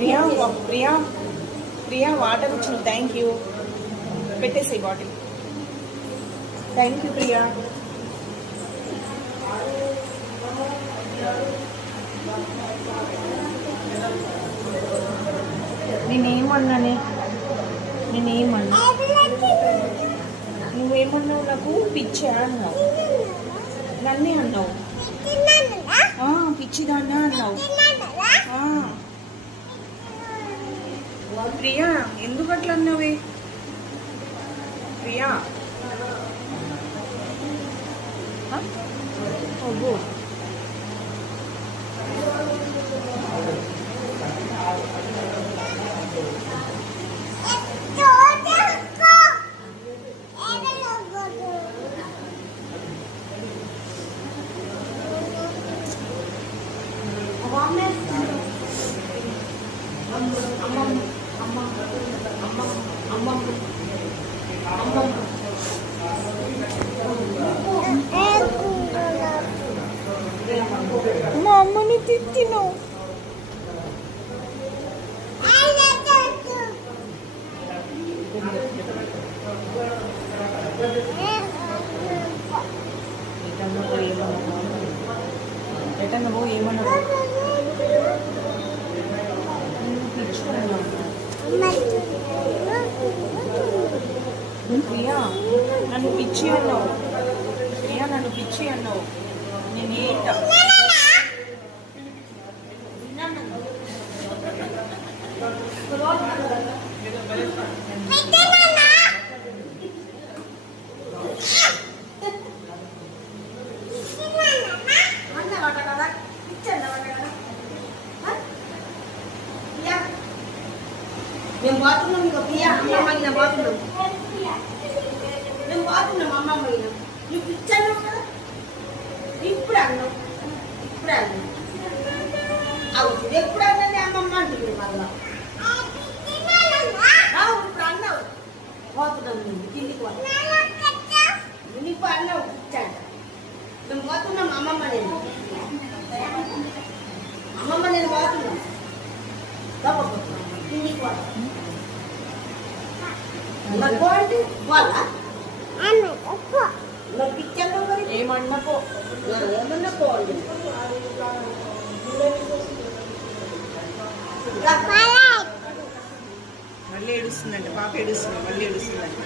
Priya Priya Priya water ఇచ్చిన thank you. పెట్టేసాయి bottle. Thank you Priya. నేనేమన్నానే? నేనేమన్నా? నువ్వేమన్నావు? నాకు పిచ్చా అన్నావు. నన్నే అన్నావు. పిచ్చిదాన్నే అన్నావు. ప్రియా ఎందుకు అట్లా అన్నావే? ప్రియా ఓ మా అమ్మని తిట్టిను. ఎటన్నా పో ఏమన్నా ప్రియా నన్ను పిచ్చి అన్నావు. ప్రియా నన్ను పిచ్చి అన్నావు. నేనేంట మేము పోతున్నాం. ఇక ప్రియా అమ్మమ్మ అయినా పోతున్నాం. మేము పోతున్నాం అమ్మమ్మ అయినా. నువ్వు పిచ్చాను కదా. ఇప్పుడు అన్నావు. అవుతుంది. ఎప్పుడు అన్నది అమ్మమ్మ అంటుంది మళ్ళా. ఇప్పుడు అన్నావు. పోతున్నాం నువ్వు కిందికి నీకు అన్నావు పిచ్చాడు. మేము పోతున్నాం అమ్మమ్మ నేను పోతున్నాం. తప్పపోతున్నాం కిందికి ఏమన్నా పో. ఏమన్నా పోండి. మళ్ళీ ఏడుస్తుందంట. పాప ఏడుస్తుంది. మళ్ళీ ఏడుస్తుందంట.